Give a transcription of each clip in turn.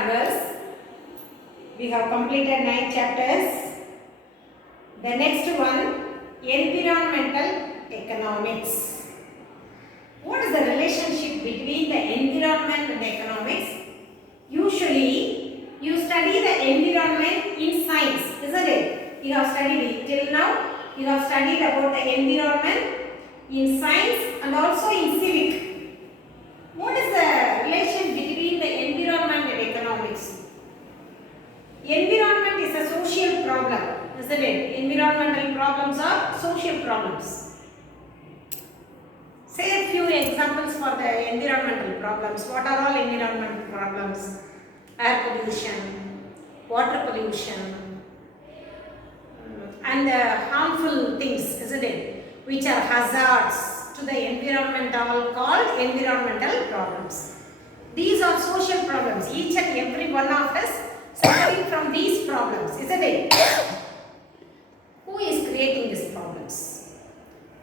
and girls. We have completed 9 chapters. The next one, environmental economics. What is the relationship between the environment and economics? Usually, you study the environment in science, isn't it? You have studied it till now. You have studied about the environment in science and also in civic. What is the relation between the environment and economics? Environment is a social problem, isn't it? Environmental problems are social problems. Say a few examples for the environmental problems. What are all environmental problems? Air pollution, water pollution, and harmful things, isn't it? Which are hazards to the environment, all called environmental problems. These are social problems. Each and every one of us suffering from these problems, isn't it? Who is creating these problems?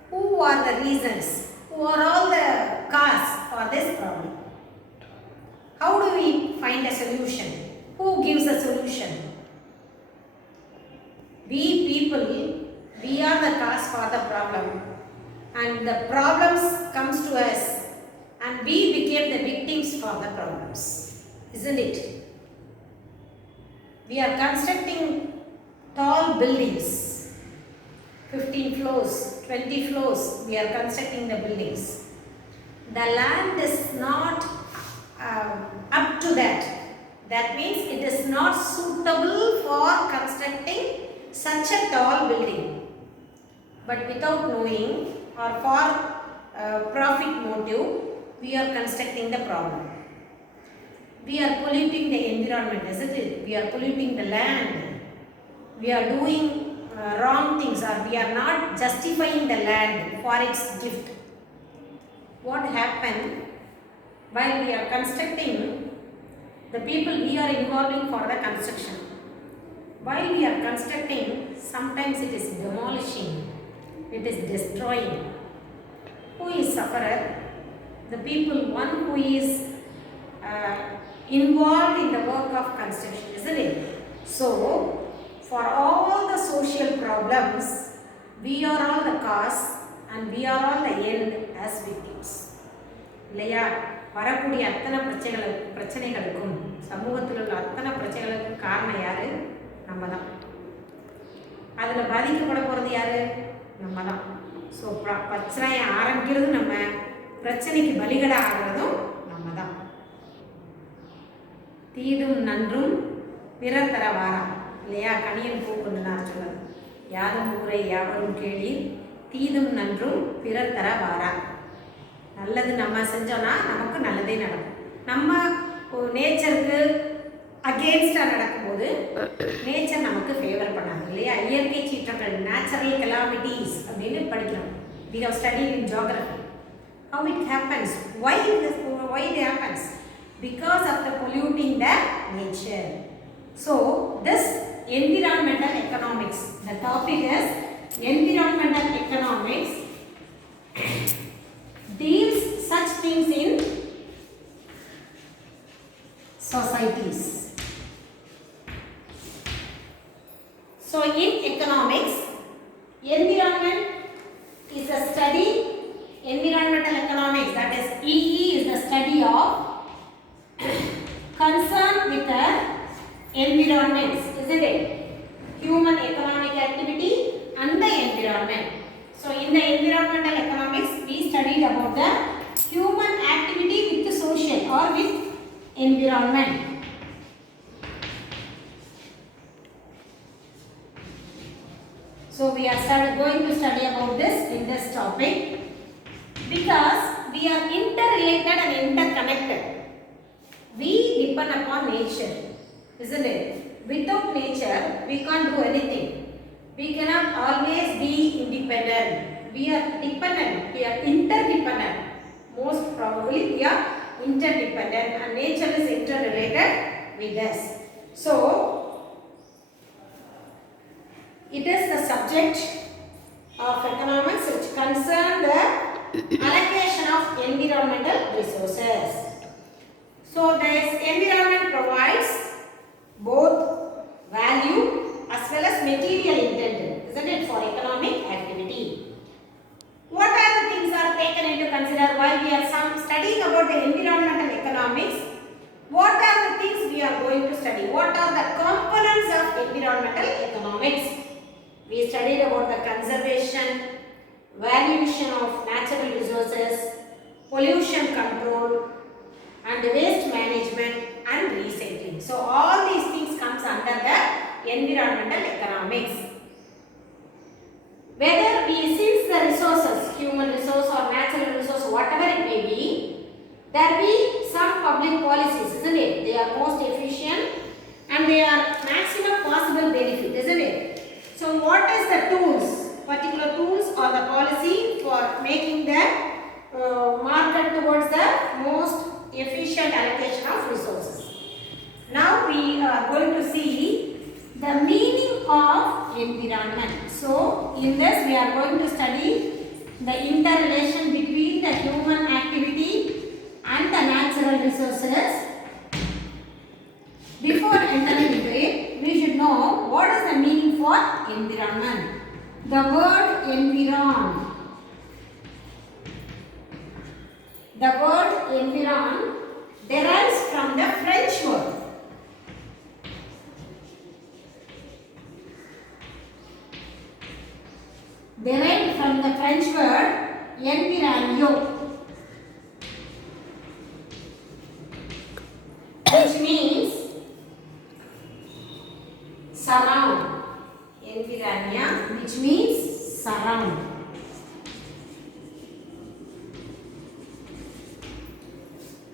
Who are the reasons? Who are all the cause for this problem? How do we find a solution? Who gives a solution? We people, we are the cause for the problem. And the problems comes to us and we became the victims for the problems. Isn't it? We are constructing tall buildings, 15 floors, 20 floors, we are constructing the buildings. The land is not up to that. That means it is not suitable for constructing such a tall building. But without knowing or for profit motive, we are constructing the problem. We are polluting the environment, isn't it? We are polluting the land. We are doing wrong things, or we are not justifying the land for its gift. What happened while we are constructing? The people we are involving for the construction. While we are constructing, sometimes it is demolishing, it is destroying. Who is sufferer? The people, one who is involved in the work of construction, isn't it? So, for all the social problems, we are all the cause and we are all the end as victims. இல்லையா? வரக்கூடிய அத்தனை பிரச்சனைகளுக்கும் சமூகத்தில் உள்ள அத்தனை பிரச்சனைகளுக்கும் காரணம் யாரு? நம்ம தான். அதில் பாதிக்கப்பட போகிறது யாரு? நம்ம தான். ஸோ பிரச்சனையை ஆரம்பிக்கிறது நம்ம, பிரச்சனைக்கு பலிகடா ஆகிறதும் நம்ம தான். தீதும் நன்றும் பிறர் தர வாரா, இல்லையா? கணியன் பூக்குன்னார் சொல்லுது. யாரும் ஊரை யாவரும் கேளி, தீதும் நன்றும் பிறர் தர வாரா. நல்லது நம்ம செஞ்சோன்னா நமக்கு நல்லதே நடக்கும். நம்ம நேச்சருக்கு அகெயின்ஸ்டாக நடக்கும்போது நேச்சர் நமக்கு ஃபேவர் பண்ணாது, இல்லையா? இயற்கை சீற்றங்கள், நேச்சுரல் கெலாமிட்டிஸ் அப்படின்னு படிக்கிறோம். We have studied in geography. How it happens? Why it happens? Because of the polluting the nature. So this environmental economics. The topic is environmental economics. Deals such things in societies. So in economics, environment is a study, environmental economics, that is EE, is the study of concern with the environments, isn't it? Human economic activity and the environment. So in the environmental economics, we studied about the human activity with the social or with environment. So we are going to study about this in this topic because we are interrelated and interconnected. We depend upon nature, isn't it? Without nature, we can't do anything. We cannot always be independent. We are dependent, we are interdependent. Most probably we are interdependent and nature is interrelated with us. So, it is the subject of economics which concern the allocation of environmental resources. So, this environment provides environmental economics. We studied about the conservation, valuation of natural resources, pollution control, and waste management and recycling. So all these things comes under the environmental economics. Whether we since the resources, human resource or natural resource, whatever it may be, there be some public policies, isn't it? They are most efficient and they are maximum possible benefit, isn't it? So what is the tools, particular tools or the policy for making the market towards the most efficient allocation of resources? Now we are going to see the meaning of environment. So in this we are going to study the interrelation between the human activity and the natural resources. Before entering into it, we should know what is the meaning for environment. The word environ. The word environ derives from the French word. Derived from the French word environnement, which means surround. Environment, which means surround.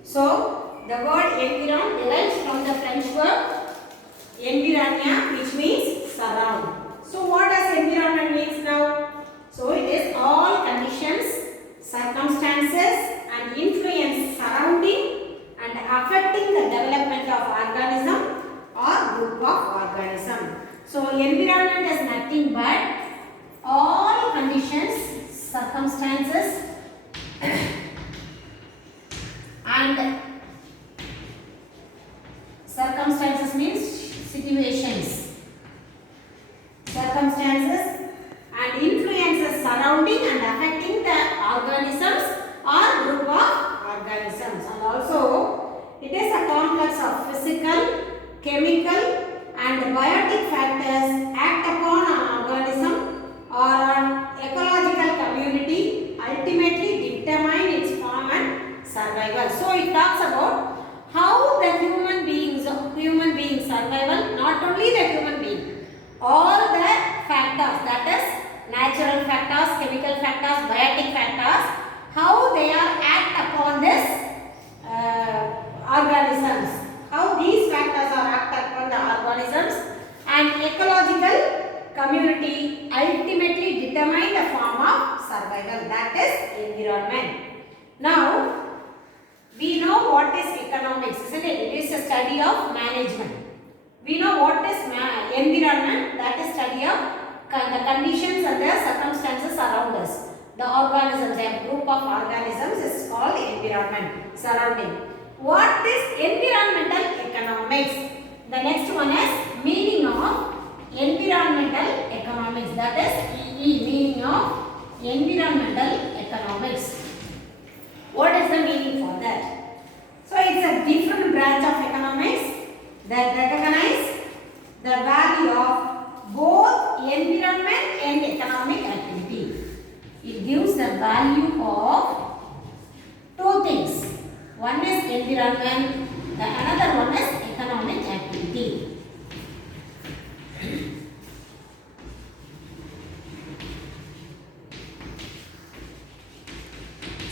So the word environ derives from the French word environment, which means surround. So what does environment means now? So it is all conditions, circumstances and influence surrounding and affecting the development of organism or group of organism. So environment is nothing but all conditions, circumstances and circumstances means situations, circumstances and influences surrounding and affecting the organisms or group of organisms. And also it is a complex of physical, chemical and biotic factors act upon an organism or an ecological community, ultimately determine its form and survival. So it talks about how the human beings survival, not only the human being, all the factors, that is natural factors, chemical factors, biotic factors, how they are act upon this organisms, how these factors are act upon the organisms and ecological community ultimately determine the form of survival, that is environment. Now we know what is economics, isn't it? It is a study of management. We know what is environment, that is study of the conditions and the circumstances around us. The organisms, a group of organisms is called environment, surrounding. What is environmental economics? The next one is meaning of environmental economics, that is EE, meaning of environmental economics. What is the meaning for that? So it's a different branch of economics that recognize the value of both environment and economic activity. It gives the value of two things. One is environment, the another one is economic activity.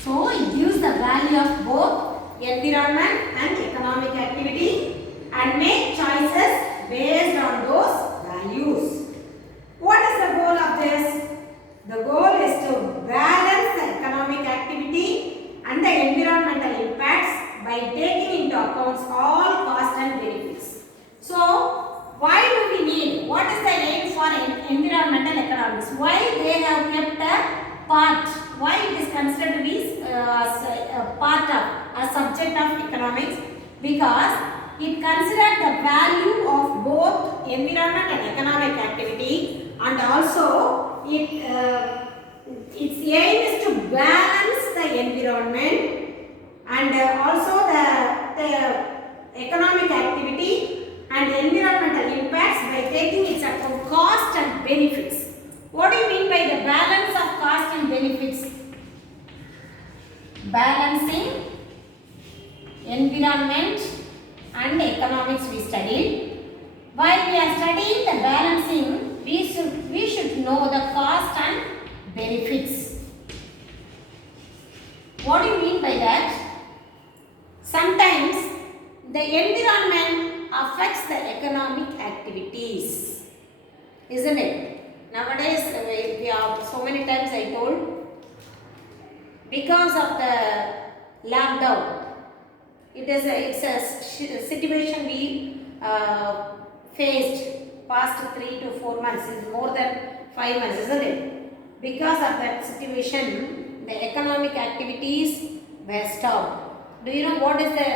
So it gives the value of both environment and economic activity and make choices based on those values. What is the goal of this? The goal is to balance the economic activity and the environmental impacts by taking into account all costs and benefits. So why do we need? What is the aim for environmental economics? Why they have kept a part? Why it is considered to be a part of a subject of economics? Because it considers the value of both environment and economic activity, and also its aim is to balance the environment and also the economic activity, and and environmental impacts by taking into account cost and benefits. What do you mean by the balance of cost and benefits? Balancing environment and economics we studied. While we are studying the balancing, we should know the cost and benefits. What do you mean by that? Sometimes the environment affects the economic activities, isn't it? Nowadays, we have so many times I told, because of the lockdown, it's a situation we faced past 3 to 4 months, is more than 5 months, isn't it? Because of that situation, the economic activities were stopped. Do you know what is the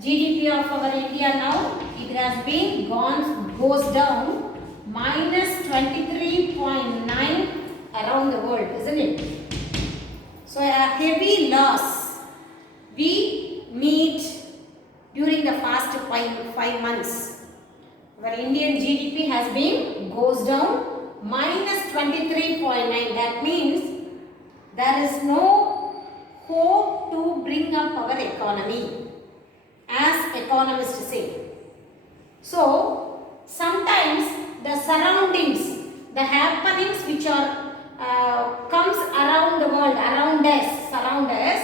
GDP of our India now? It has been goes down minus 23.9 around the world, isn't it? So a heavy loss we meet during the past 5 months. Our Indian GDP has been goes down minus 23.9. That means there is no hope to bring up our economy, as economists say. So sometimes the surroundings, the happenings which are comes around the world, around us, surround us,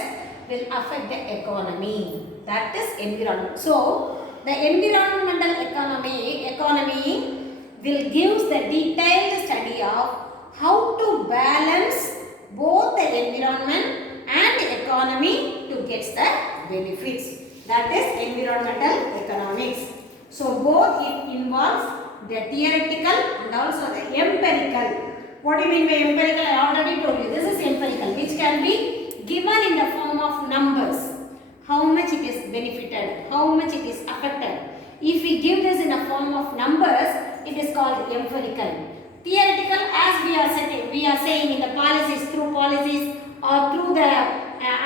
will affect the economy. That is environment. So the environmental economy will give the detailed study of how to balance both the environment and economy to get the benefits. That is environmental economics. So both it involves the theoretical and also the empirical. What do you mean by empirical? I already told you. This is empirical, which can be given in the form of numbers. How much it is benefited, how much it is affected. If we give this in a form of numbers, it is called empirical. Theoretical, as we are saying in the policies, through policies or through the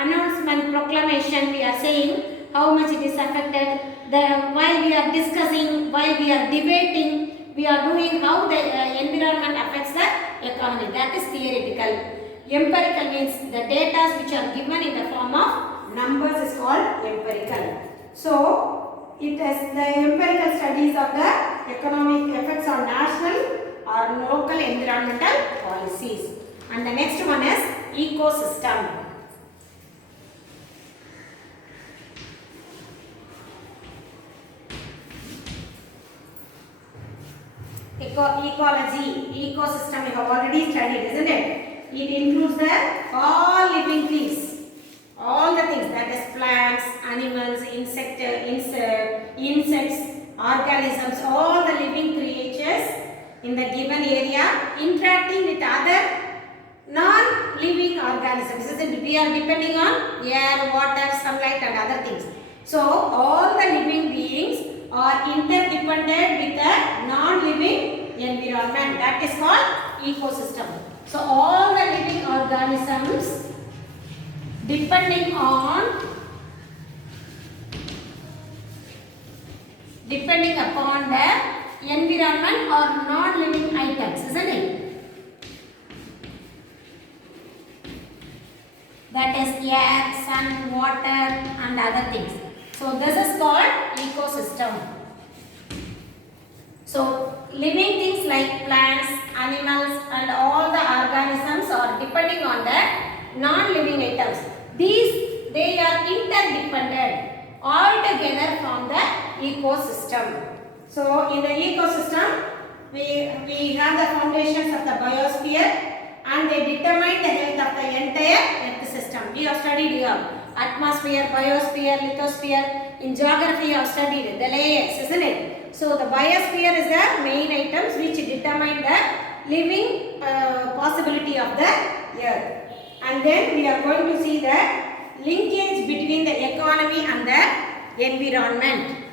announcement proclamation, we are saying how much it is affected. While we are discussing, while we are debating, we are doing how the environment affects the economy. That is theoretical. Empirical means the data which are given in the form of numbers is called empirical. So it is the empirical studies of the economic effects on national or local environmental policies. And the next one is ecosystem. Ecology, ecosystem we have already studied, isn't it? It includes all living things, all the things, that is plants, animals, insects, organisms, all the living creatures in the given area interacting with other non-living organisms, isn't it? We are depending on air, water, sunlight and other things. So all the living beings are interdependent with a non-living environment. That is called ecosystem. So all the living organisms depending upon the environment or non-living items, isn't it? That is air, sun, water and other things. So this is called ecosystem. So living things like plants, animals and all the organisms are depending on the non-living items. They are interdependent altogether from the ecosystem. So in the ecosystem, we have the foundations of the biosphere and they determine the health of the entire earth system. We have studied here atmosphere, biosphere, lithosphere. In geography, you have studied the layers, isn't it? So the biosphere is the main items which determine the living possibility of the earth. And then we are going to see the linkage between the economy and the environment.